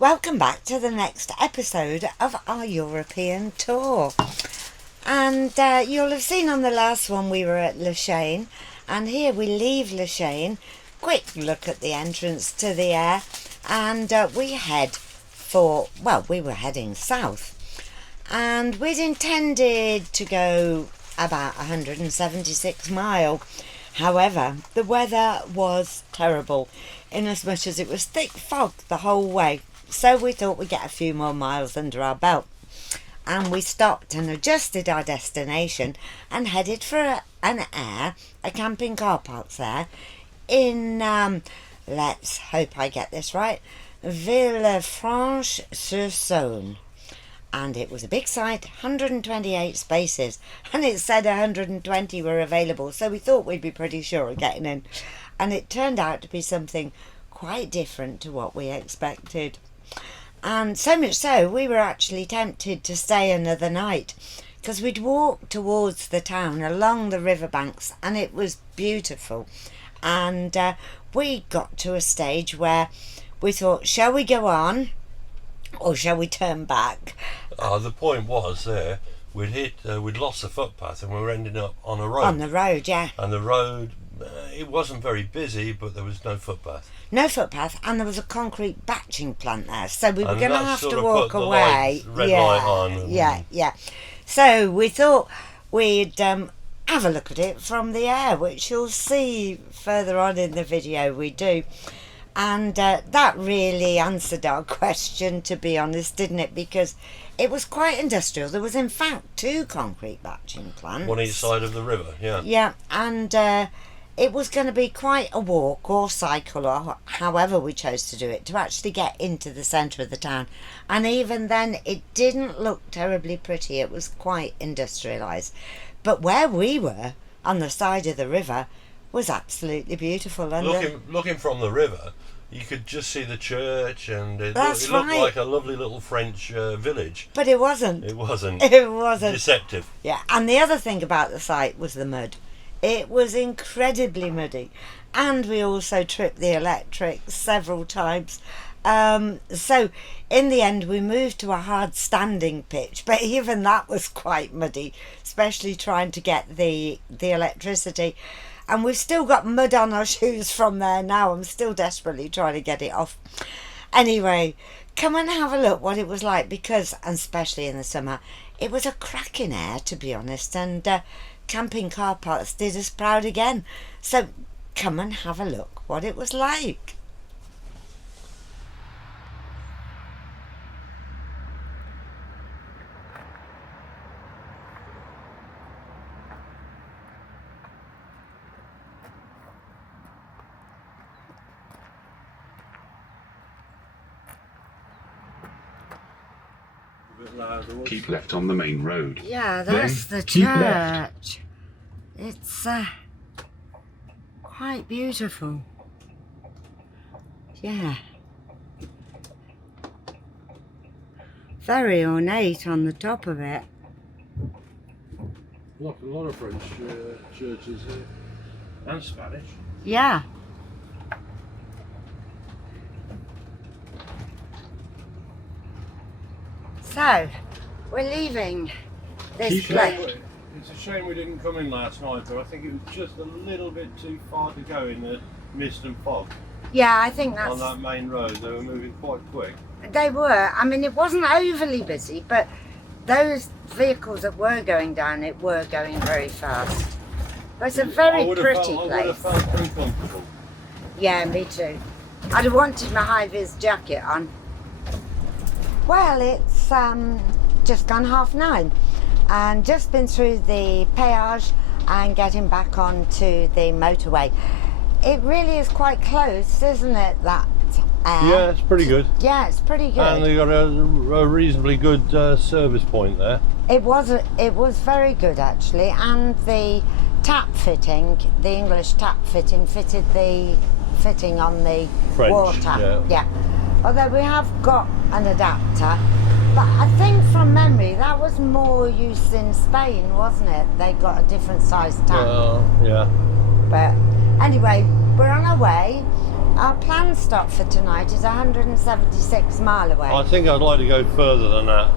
Welcome back to the next episode of our European tour. And you'll have seen on the last one we were at Lashane, and here we leave Lashane, quick look at the entrance to the aire, and we head for, well, we were heading south. And we'd intended to go about 176 miles. However, the weather was terrible, inasmuch as it was thick fog the whole way. So we thought we'd get a few more miles under our belt. And we stopped and adjusted our destination and headed for an aire, a camping car park there, in, let's hope I get this right, Villefranche-sur-Saône. And it was a big site, 128 spaces, and it said 120 were available, so we thought we'd be pretty sure of getting in. And it turned out to be something quite different to what we expected. And so much so, we were actually tempted to stay another night, because we'd walked towards the town along the riverbanks, and it was beautiful. And we got to a stage where we thought, shall we go on, or shall we turn back? The point was there, we'd lost the footpath and we were ending up on a road. On the road, yeah. And the road, it wasn't very busy, but there was no footpath. No footpath, and there was a concrete batching plant there, so we were going to have to walk away. Red light on. Yeah. So we thought we'd have a look at it from the air, which you'll see further on in the video we do. And that really answered our question, to be honest, didn't it? Because it was quite industrial. There was, in fact, 2 concrete batching plants. One each side of the river, yeah. Yeah, and it was going to be quite a walk or cycle, or however we chose to do it, to actually get into the centre of the town. And even then, it didn't look terribly pretty. It was quite industrialised. But where we were, on the side of the river, was absolutely beautiful. And looking from the river, you could just see the church, and it looked right. like a lovely little French village. But it wasn't. It wasn't. It wasn't. Deceptive. Yeah, and the other thing about the site was the mud. It was incredibly muddy, and we also tripped the electric several times. So in the end we moved to a hard standing pitch, but even that was quite muddy, especially trying to get the electricity. And we've still got mud on our shoes from there now. I'm still desperately trying to get it off. Anyway, come and have a look what it was like, because, and especially in the summer, it was a cracking air, to be honest, and camping car parks did us proud again. So come and have a look what it was like. Keep left on the main road. Yeah, that's then the keep church. left. It's quite beautiful. Yeah. Very ornate on the top of it. A lot of French churches here, and Spanish. Yeah. So, we're leaving this place. It's a shame we didn't come in last night, but I think it was just a little bit too far to go in the mist and fog. Yeah, I think that's... On that main road, they were moving quite quick. They were. I mean, it wasn't overly busy, but those vehicles that were going down it were going very fast. But it's a very pretty place. I would have felt pretty comfortable. Yeah, me too. I'd have wanted my high-vis jacket on. Well, it's just gone 9:30 and just been through the péage and getting back onto the motorway. It really is quite close, isn't it, that Yeah, it's pretty good. Yeah, it's pretty good. And they got a reasonably good service point there. It was very good, actually, and the tap fitting, the English tap fitting, fitted the fitting on the French, wall tap. yeah. Although we have got an adapter, but I think from memory that was more use in Spain, wasn't it? They got a different size tap. Yeah. But anyway, we're on our way. Our planned stop for tonight is 176 mile away. I think I'd like to go further than that.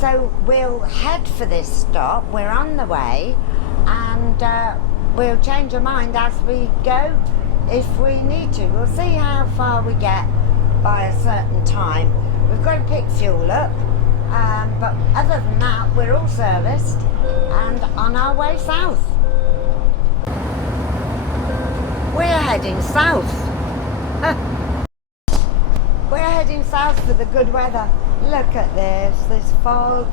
So we'll head for this stop. We're on the way, and we'll change our mind as we go if we need to. We'll see how far we get by a certain time. We've got to pick fuel up, but other than that, we're all serviced and on our way south. We're heading south. We're heading south for the good weather. Look at this fog.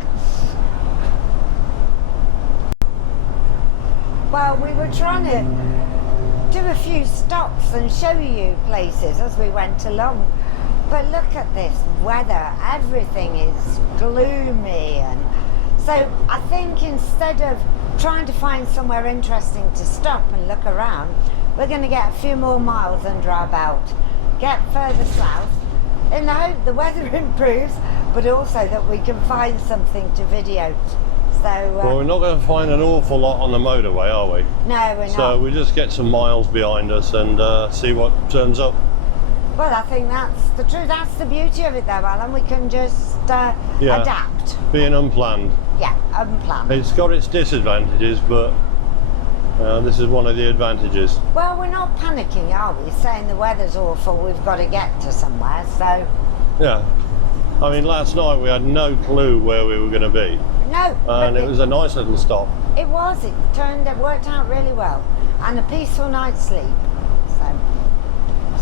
Well, we were trying to do a few stops and show you places as we went along. But look at this weather. Everything is gloomy. And so I think instead of trying to find somewhere interesting to stop and look around, we're going to get a few more miles under our belt, get further south, in the hope the weather improves, but also that we can find something to video. So, well, we're not going to find an awful lot on the motorway, are we? No, we're not. So we just get some miles behind us and see what turns up. Well, I think that's the truth. That's the beauty of it, though, Alan. We can just adapt. Being unplanned. Yeah, unplanned. It's got its disadvantages, but this is one of the advantages. Well, we're not panicking, are we? Saying the weather's awful, we've got to get to somewhere, so... Yeah. I mean, last night we had no clue where we were going to be. No. And it was a nice little stop. It was. It worked out really well. And a peaceful night's sleep.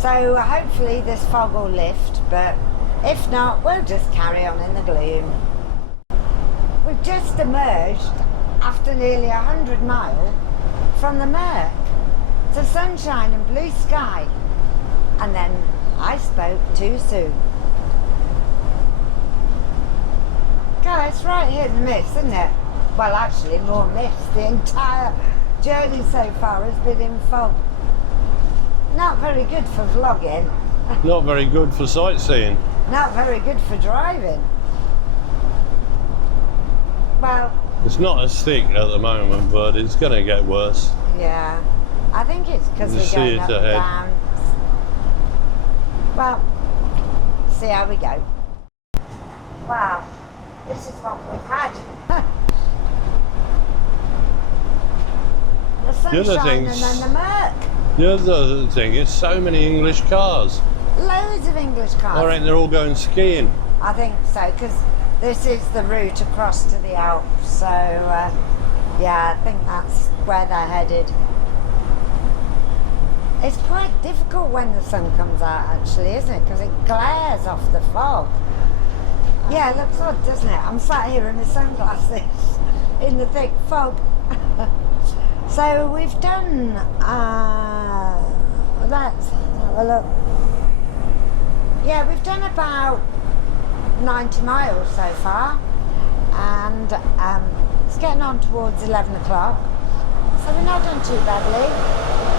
So hopefully this fog will lift, but if not, we'll just carry on in the gloom. We've just emerged after nearly 100 miles from the murk to sunshine and blue sky, and then I spoke too soon. God, it's right here in the mist, isn't it? Well, actually more mist. The entire journey so far has been in fog. Not very good for vlogging. Not very good for sightseeing. Not very good for driving. Well... It's not as thick at the moment, but it's going to get worse. Yeah. I think it's because we're going up and down. Well, see how we go. Wow. This is what we've had. The sunshine and then the murk. The other thing is so many English cars. Loads of English cars. I reckon they're all going skiing. I think so, because this is the route across to the Alps. So, yeah, I think that's where they're headed. It's quite difficult when the sun comes out, actually, isn't it? Because it glares off the fog. Yeah, it looks odd, doesn't it? I'm sat here in my sunglasses in the thick fog. So we've done, let's have a look. Yeah, we've done about 90 miles so far, and it's getting on towards 11 o'clock. So we're not done too badly.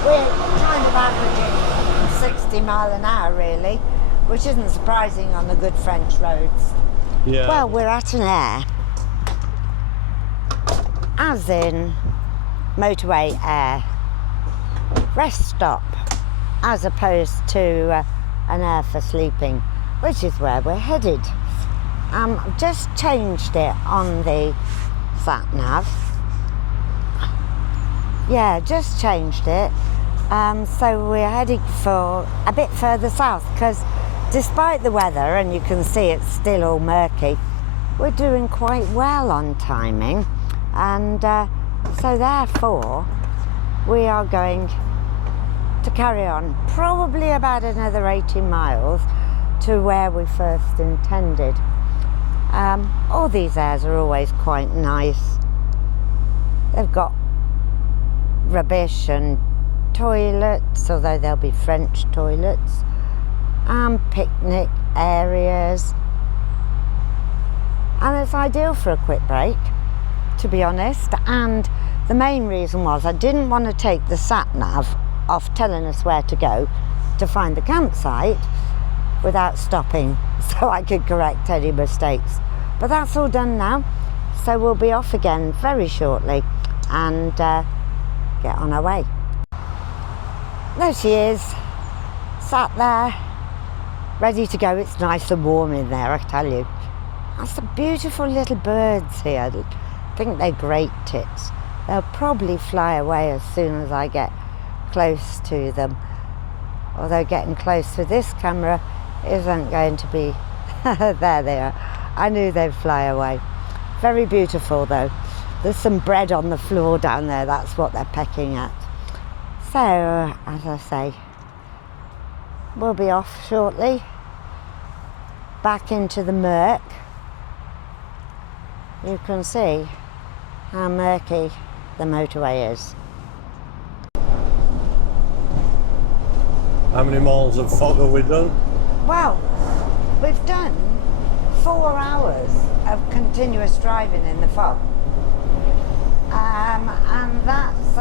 We're kind of averaging 60 mile an hour, really, which isn't surprising on the good French roads. Yeah. Well, we're at an aire, as in motorway aire, rest stop, as opposed to an aire for sleeping, which is where we're headed. Just changed it on the sat nav. Yeah, just changed it. So we're heading for a bit further south, because despite the weather, and you can see it's still all murky, we're doing quite well on timing, and so therefore we are going to carry on probably about another 80 miles to where we first intended. All these aires are always quite nice. They've got rubbish and toilets, although they'll be French toilets, and picnic areas, and it's ideal for a quick break, to be honest. And the main reason was I didn't want to take the sat nav off telling us where to go to find the campsite without stopping, so I could correct any mistakes. But that's all done now, so we'll be off again very shortly and get on our way. There she is, sat there, ready to go. It's nice and warm in there, I tell you. That's some beautiful little birds here. I think they're great tits. They'll probably fly away as soon as I get close to them. Although getting close to this camera isn't going to be... There they are. I knew they'd fly away. Very beautiful though. There's some bread on the floor down there. That's what they're pecking at. So, as I say, we'll be off shortly. Back into the murk. You can see how murky the motorway is. How many miles of fog have we done? Well, we've done 4 hours of continuous driving in the fog. And that's,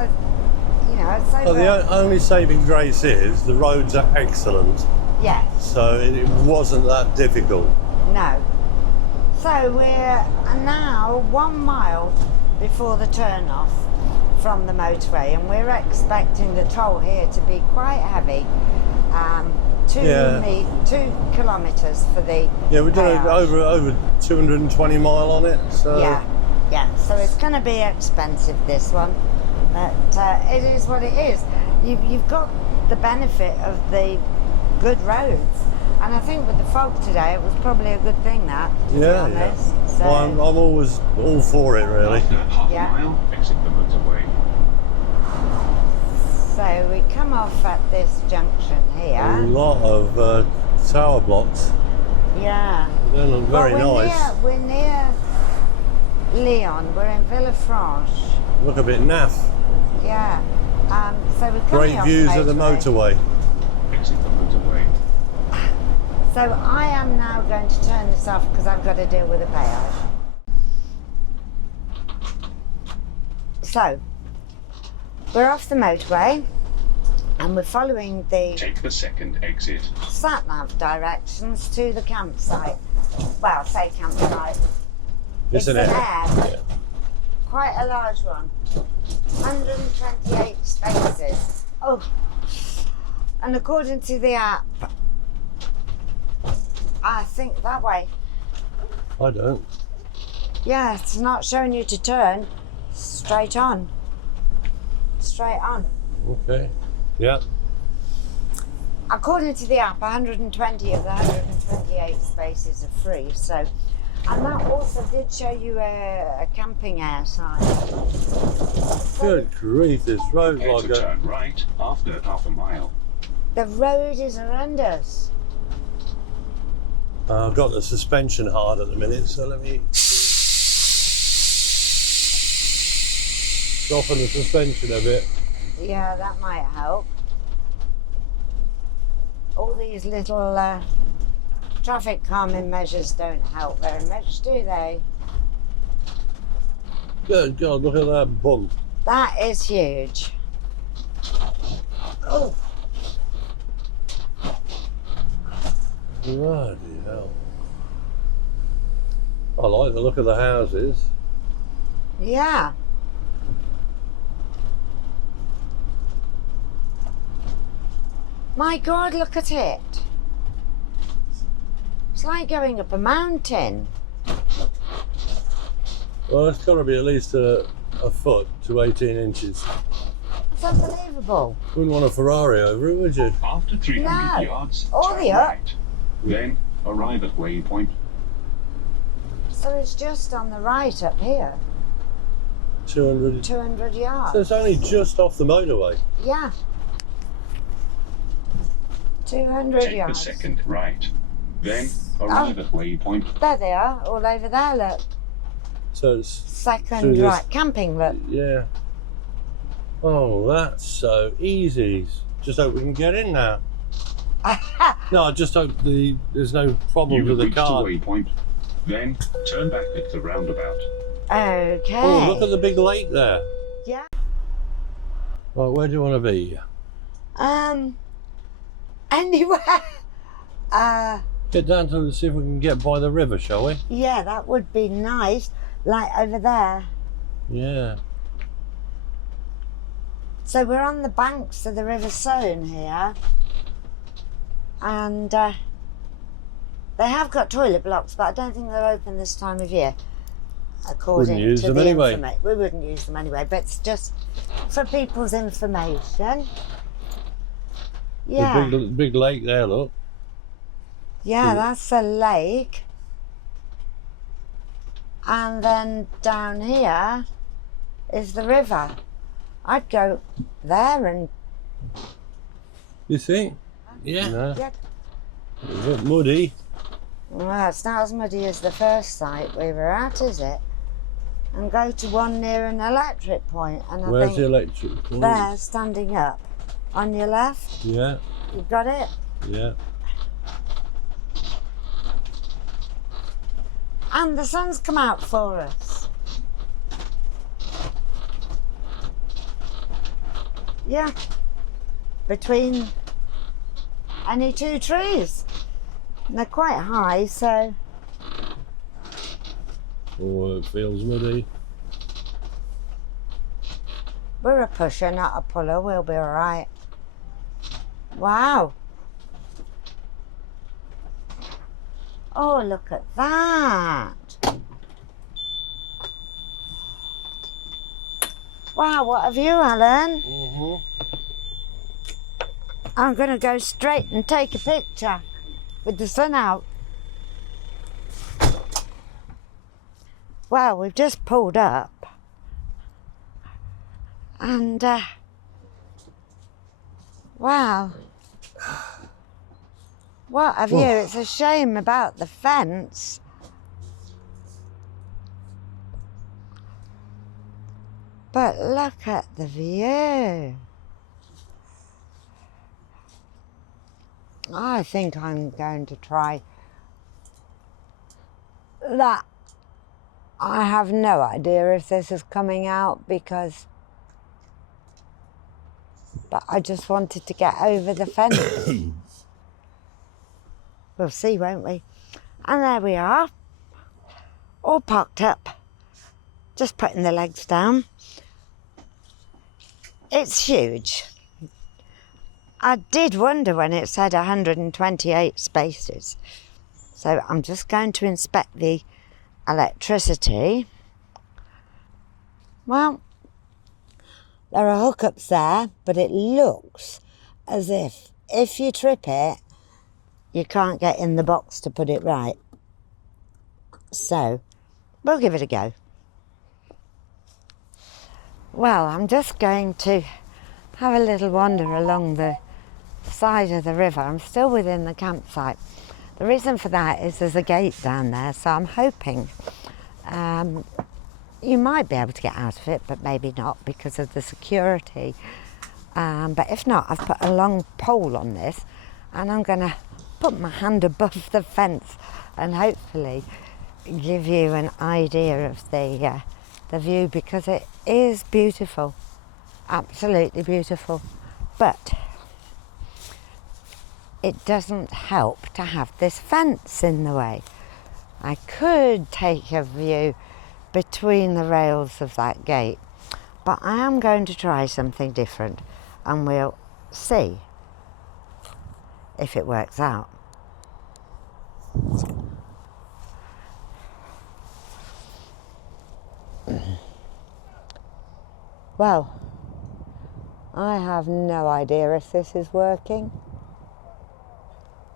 you know, it's over... Well, the only saving grace is the roads are excellent. Yes. So it wasn't that difficult. No. So we're now 1 mile before the turn-off from the motorway, and we're expecting the toll here to be quite heavy. 2 kilometres for the... Yeah, we're doing over 220 mile on it. So. Yeah. So it's going to be expensive, this one, but it is what it is. You've got the benefit of the good roads, and I think with the fog today, it was probably a good thing that. To be honest. Yeah. So, well, I'm always all for it, really. After half a mile, exit the motorway. So we come off at this junction here. A lot of tower blocks. Yeah. They look very nice. We're near Lyon. We're in Villefranche. Look a bit naff. Yeah. So we're coming Great off views of the motorway. Exit the motorway. So I am now going to turn this off because I've got to deal with a péage. So we're off the motorway and we're following the Take the second exit. sat-nav directions to the campsite. Well, say campsite. It's an aire. air. Quite a large one. 128 spaces. Oh, and according to the app, I think that way. I don't. Yeah, it's not showing you to turn. Straight on. Straight on. Okay. Yeah. According to the app, 120 of the 128 spaces are free. So, and that also did show you a camping air sign. Good grief, this road's Prepare like to a... turn right after half a mile. The road is horrendous. I've got the suspension hard at the minute, so let me soften the suspension a bit. Yeah, that might help. All these little traffic calming measures don't help very much, do they? Good God, look at that bump. That is huge. Oh, Bloody hell. I like the look of the houses. yeah. My God, look at it. It's like going up a mountain. Well, it's got to be at least a foot to 18 inches. It's unbelievable. Wouldn't want a Ferrari over it, would you? After 300 No. yards, All turn the up. right. Then arrive at waypoint. So it's just on the right up here. 200. 200 yards. So it's only just off the motorway. Yeah. 200 Take yards. the second right. Then arrive at waypoint. There they are, all over there, look. So it's... Second through this- right, camping, look. Yeah. Oh, that's so easy. Just hope we can get in now. No, I just hope there's no problem You with have the reached the car. waypoint. Then turn back at the roundabout. Okay. Oh, look at the big lake there. Yeah. Right, where do you want to be? Anywhere. Get down to see if we can get by the river, shall we? Yeah, that would be nice. Like over there. Yeah. So we're on the banks of the River Saône here. And they have got toilet blocks, but I don't think they're open this time of year. According Wouldn't use to them the anyway. we wouldn't use them anyway, but it's just for people's information. Yeah. Big lake there, look. Yeah, that's a lake. And then down here is the river. I'd go there and... You think? Yeah. No. Yeah. It's a bit muddy. Well, it's not as muddy as the first site we were at, is it? And go to one near an electric point. And I Where's think the electric point? there, standing up. On your left, Yeah, you got it? yeah. And the sun's come out for us. Yeah. Between any two trees. And they're quite high, so... Oh, it feels muddy. We're a pusher, not a puller. We'll be all right. Wow. Oh, look at that. Wow, what a view, Alan. Mm-hmm. I'm going to go straight and take a picture with the sun out. Well, we've just pulled up. And, wow. What a view. It's a shame about the fence. But look at the view. I think I'm going to try that. I have no idea if this is coming out because... But I just wanted to get over the fence. We'll see, won't we? And there we are, all parked up, just putting the legs down. It's huge. I did wonder when it said 128 spaces. So I'm just going to inspect the electricity. Well, there are hookups there, but it looks as if you trip it, you can't get in the box to put it right. So, we'll give it a go. Well, I'm just going to have a little wander along the side of the river. I'm still within the campsite. The reason for that is there's a gate down there, so I'm hoping you might be able to get out of it, but maybe not because of the security. But if not, I've put a long pole on this and I'm going to put my hand above the fence and hopefully give you an idea of the view, because it is beautiful, absolutely beautiful. But it doesn't help to have this fence in the way. I could take a view between the rails of that gate, but I am going to try something different and we'll see if it works out. Well, I have no idea if this is working,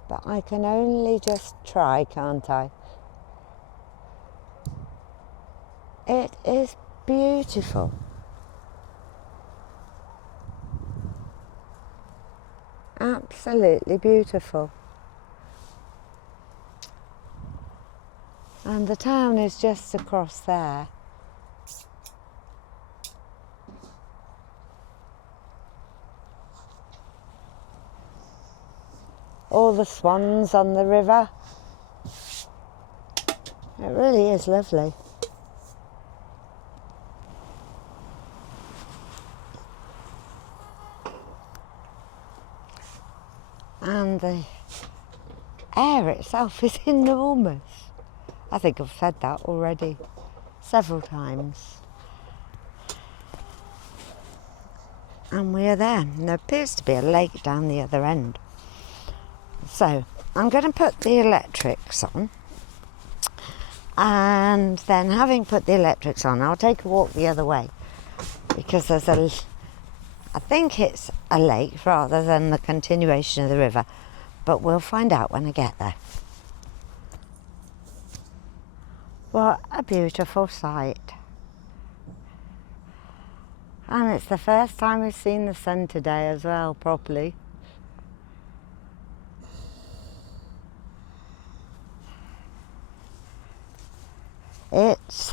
but I can only just try, can't I? It is beautiful. Absolutely beautiful. And the town is just across there. All the swans on the river. It really is lovely. And the air itself is enormous. I think I've said that already several times. And we are there. And there appears to be a lake down the other end. So I'm going to put the electrics on, and then having put the electrics on, I'll take a walk the other way, because there's I think it's a lake rather than the continuation of the river, but we'll find out when I get there. What a beautiful sight. And it's the first time we've seen the sun today as well, properly. It's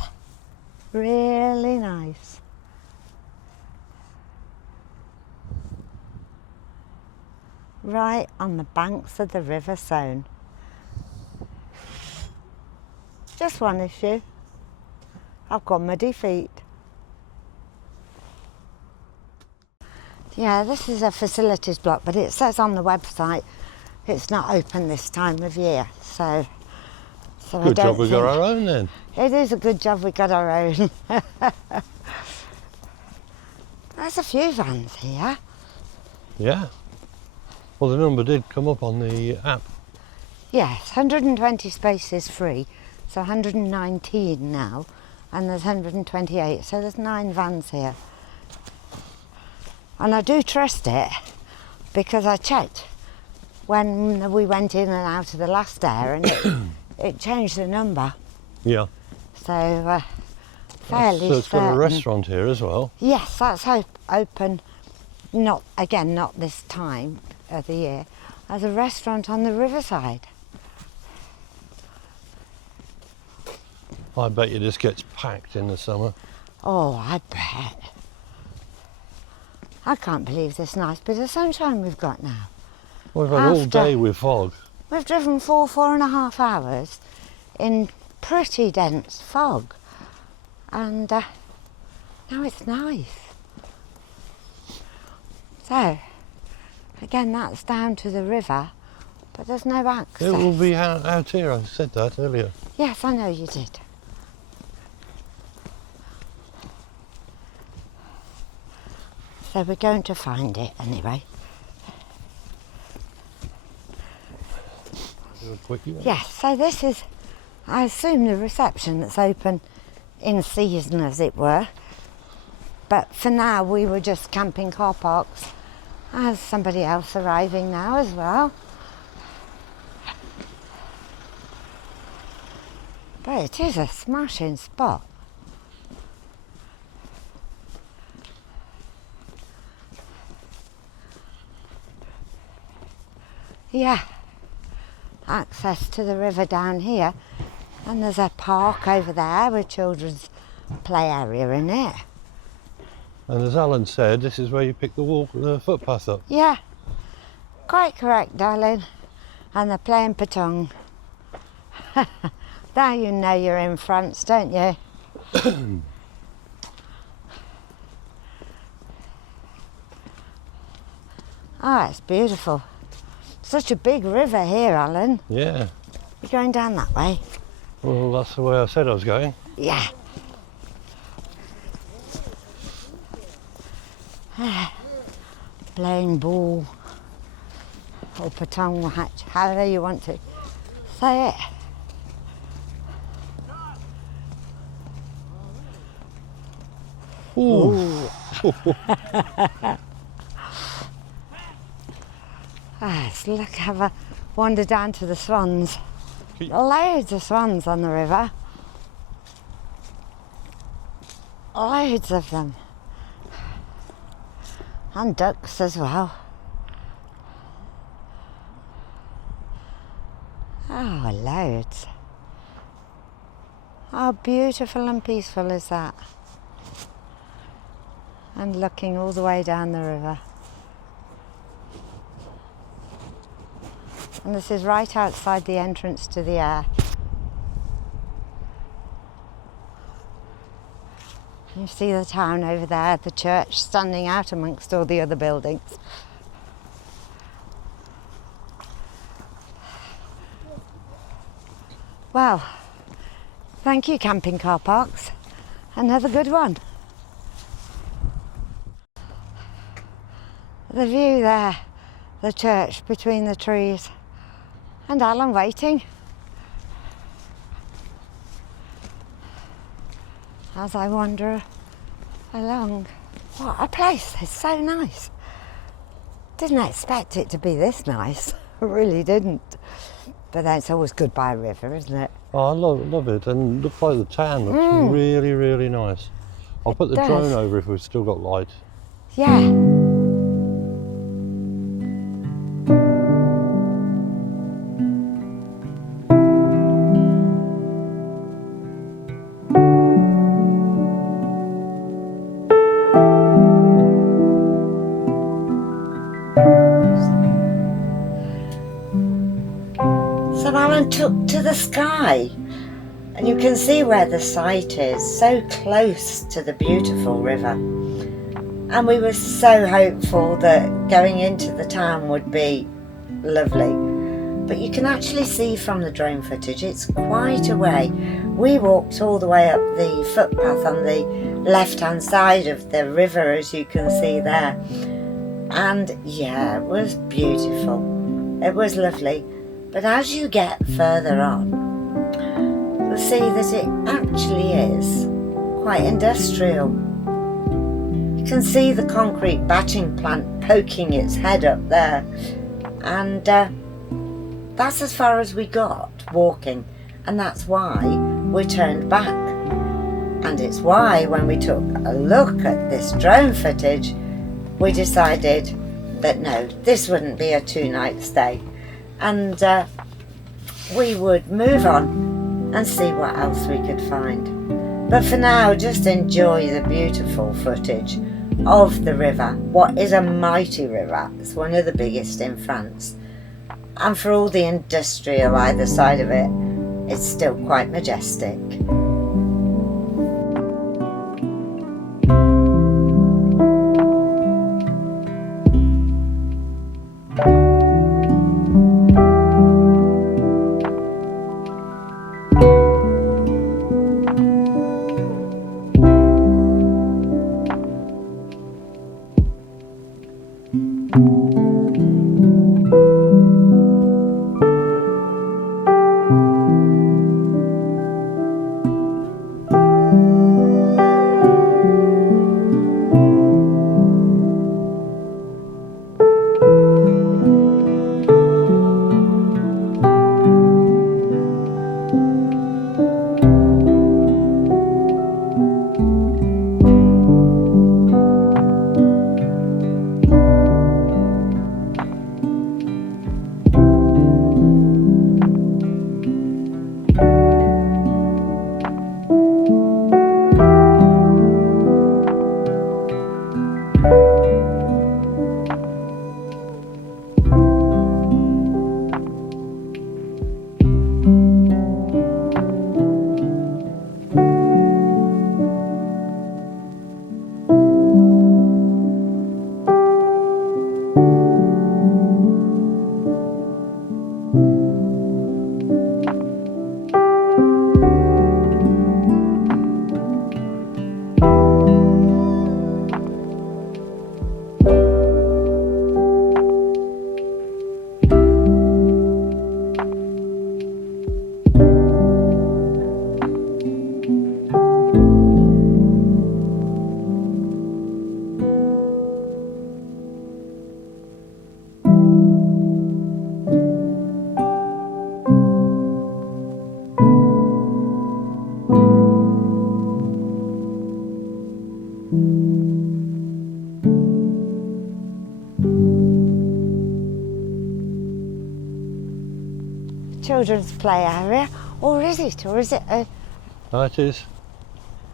really nice. Right on the banks of the River Saône. Just one issue. I've got muddy feet. Yeah, this is a facilities block, but it says on the website it's not open this time of year, so Good job we got our own then. It is a good job we got our own. There's a few vans here. Yeah. Well, the number did come up on the app. Yes, 120 spaces free, so 119 now, and there's 128, so there's 9 vans here. And I do trust it, because I checked when we went in and out of the last air, and it changed the number. Yeah. So, fairly So it's got a certain. restaurant here as well. Yes, that's open, not this time of the year, as a restaurant on the Riverside. I bet you this gets packed in the summer. Oh, I bet. I can't believe this nice bit of sunshine we've got now. We've had all day with fog. We've driven 4.5 hours in pretty dense fog, and now it's nice. So, again, that's down to the river, but there's no access. It will be out here, I said that earlier. Yes, I know you did. So we're going to find it anyway. Yes, so this is, I assume, the reception that's open in season, as it were. But for now, we were just camping car parks. There's somebody else arriving now as well. But it is a smashing spot. Yeah, access to the river down here, and there's a park over there with children's play area in it. And as Alan said, this is where you pick the footpath up. Yeah, quite correct, darling. And they're playing petong. Now you know you're in France, don't you? Oh, it's beautiful. Such a big river here, Alan. Yeah. You're going down that way? Well, that's the way I said I was going. Yeah. Playing ball or petong match, however you want to say it. Ooh. Let's look, have a wander down to the Swans. Loads of swans on the river. Loads of them. And ducks as well. Oh, loads. How beautiful and peaceful is that? And looking all the way down the river. And this is right outside the entrance to the aire. You see the town over there, the church standing out amongst all the other buildings. Well, thank you, camping car parks. Another good one. The view there, the church between the trees. And Alan waiting. As I wander along. What a place, it's so nice. Didn't expect it to be this nice, I really didn't. But then it's always good by a river, isn't it? Oh, I love it, and looks like the town looks really, really nice. I'll put the drone over if we've still got light. Yeah. So Alan took to the sky, and you can see where the site is, so close to the beautiful river. And we were so hopeful that going into the town would be lovely. But you can actually see from the drone footage, it's quite a way. We walked all the way up the footpath on the left-hand side of the river, as you can see there. And yeah, it was beautiful. It was lovely. But as you get further on, you'll see that it actually is quite industrial. You can see the concrete batching plant poking its head up there, and that's as far as we got walking, and that's why we turned back. And it's why when we took a look at this drone footage, we decided that no, this wouldn't be a 2-night stay, and we would move on and see what else we could find. But for now, just enjoy the beautiful footage of the river, what is a mighty river. It's one of the biggest in France, and for all the industrial either side of it, it's still quite majestic. Children's play area, or is it? Or is it a... Oh, it is.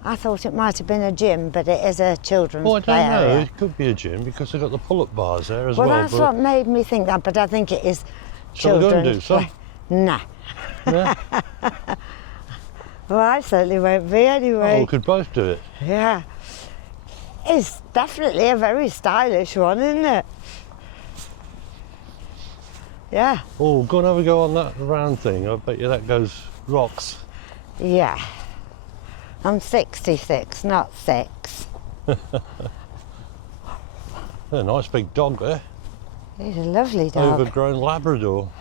I thought it might have been a gym, but it is a children's Oh, I play don't know. area. It could be a gym because they've got the pull-up bars there as well. Well, that's what made me think that, but I think it is Shall we go and do children's some? play. Nah. Yeah? Well, I certainly won't be anyway. Oh, we could both do it. Yeah. It's definitely a very stylish one, isn't it? Yeah. Oh, go and have a go on that round thing. I bet you that goes rocks. Yeah. I'm 66, not 6. A nice big dog there. He's a lovely dog. Overgrown Labrador.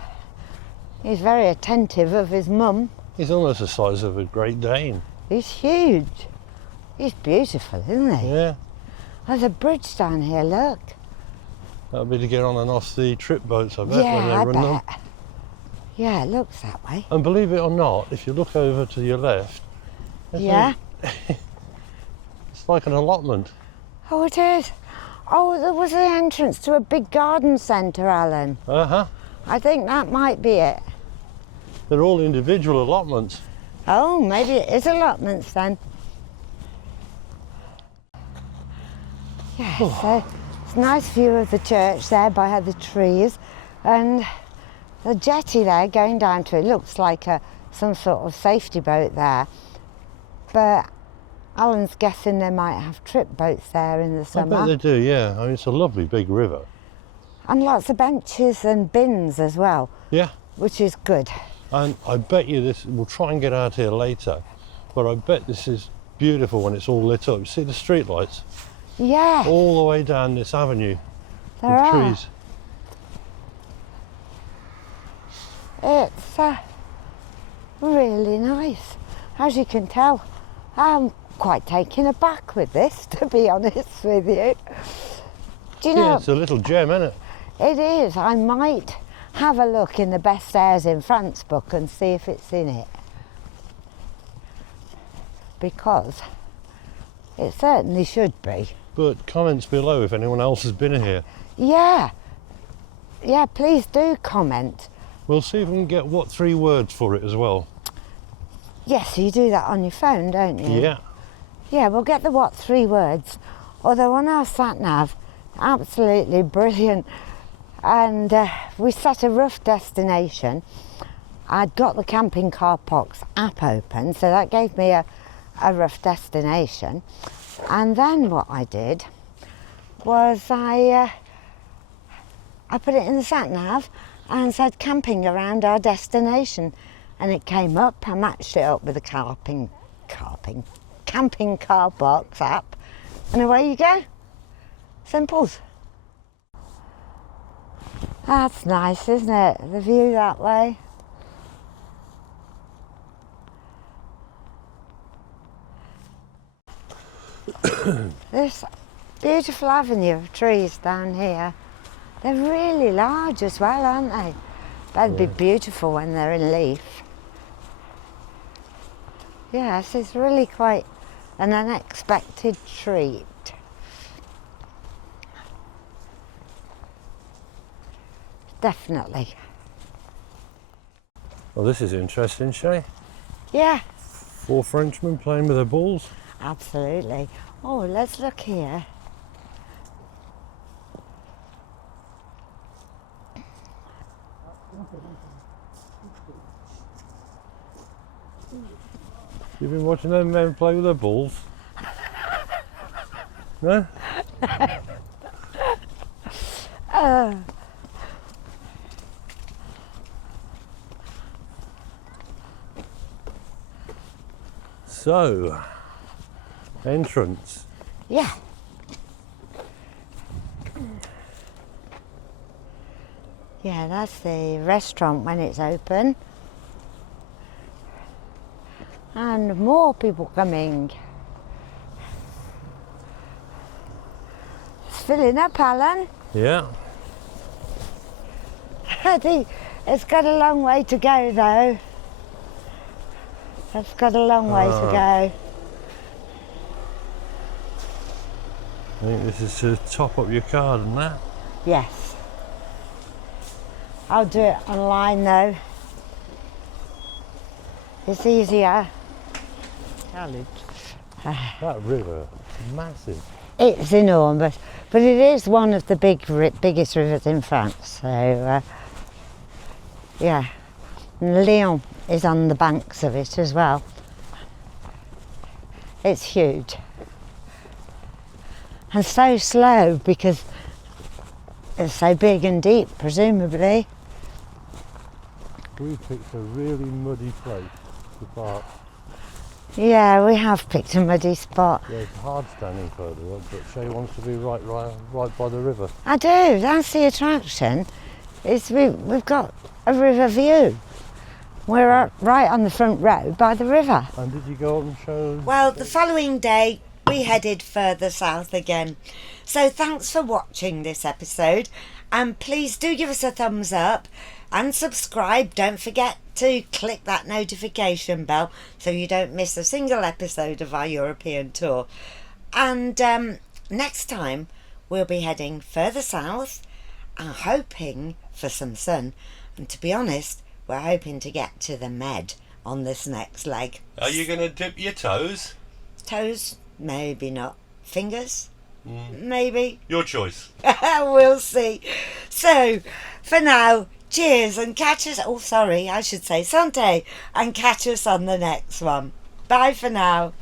He's very attentive of his mum. He's almost the size of a Great Dane. He's huge. He's beautiful, isn't he? Yeah. There's a bridge down here, look. That'll be to get on and off the trip boats, I bet, Yeah, when they I run them. bet. Yeah, it looks that way. And believe it or not, if you look over to your left, Yeah. It's like an allotment. Oh, it is. Oh, there was the entrance to a big garden centre, Alan. Uh-huh. I think that might be it. They're all individual allotments. Oh, maybe it is allotments then. Yeah, so it's a nice view of the church there by the trees, and the jetty there going down to it looks like some sort of safety boat there. But Alan's guessing they might have trip boats there in the summer. I bet they do, yeah. I mean, it's a lovely big river. And lots of benches and bins as well. Yeah. Which is good. And I bet you this, we'll try and get out here later, but I bet this is beautiful when it's all lit up. See the street lights? Yeah. All the way down this avenue There with are. trees. It's really nice. As you can tell, I'm quite taken aback with this, to be honest with you. Do you know? Yeah, it's a little gem, isn't it? It is. I might have a look in the Best Airs in France book and see if it's in it. Because it certainly should be. But comments below if anyone else has been here. Yeah. Yeah, please do comment. We'll see if we can get what 3 words for it as well. Yes, you do that on your phone, don't you? Yeah. Yeah, we'll get the what 3 words. Although on our sat-nav, absolutely brilliant. And we set a rough destination. I'd got the Camping Car Parks app open, so that gave me a rough destination. And then what I did was I put it in the sat-nav and said camping around our destination. And it came up, I matched it up with the Camping Car Box app, and away you go. Simples. That's nice, isn't it? The view that way. This beautiful avenue of trees down here. They're really large as well, aren't they? They'd be beautiful when they're in leaf. Yes, it's really quite an unexpected treat. Definitely. Well, this is interesting, Shay. Yeah, 4 Frenchmen playing with their balls. absolutely. Oh, let's look here. You've been watching them men play with their balls? No? So, entrance. Yeah. Yeah, that's the restaurant when it's open. And more people coming. It's filling up, Alan. Yeah. I think it's got a long way to go, though. It's got a long way to go. I think this is to top up your card and that. Yes. I'll do it online, though. It's easier. That river, massive. It's enormous, but it is one of the biggest rivers in France. So, yeah, and Lyon is on the banks of it as well. It's huge and so slow because it's so big and deep, presumably. We picked a really muddy place to park. Yeah, we have picked a muddy spot. Yeah, it's hard standing further up, but Shay wants to be right by the river. I do. That's the attraction. Is we've got a river view. We're right on the front row by the river. And did you go up and show? Well, the following day we headed further south again. So thanks for watching this episode, and please do give us a thumbs up and subscribe. Don't forget to click that notification bell so you don't miss a single episode of our European tour. And next time we'll be heading further south and hoping for some sun. And to be honest, we're hoping to get to the Med on this next leg. Are you going to dip your toes? Toes? Maybe not. Fingers? Maybe. Your choice. We'll see. So, for now, cheers and catch us... Oh, sorry, I should say Santé. And catch us on the next one. Bye for now.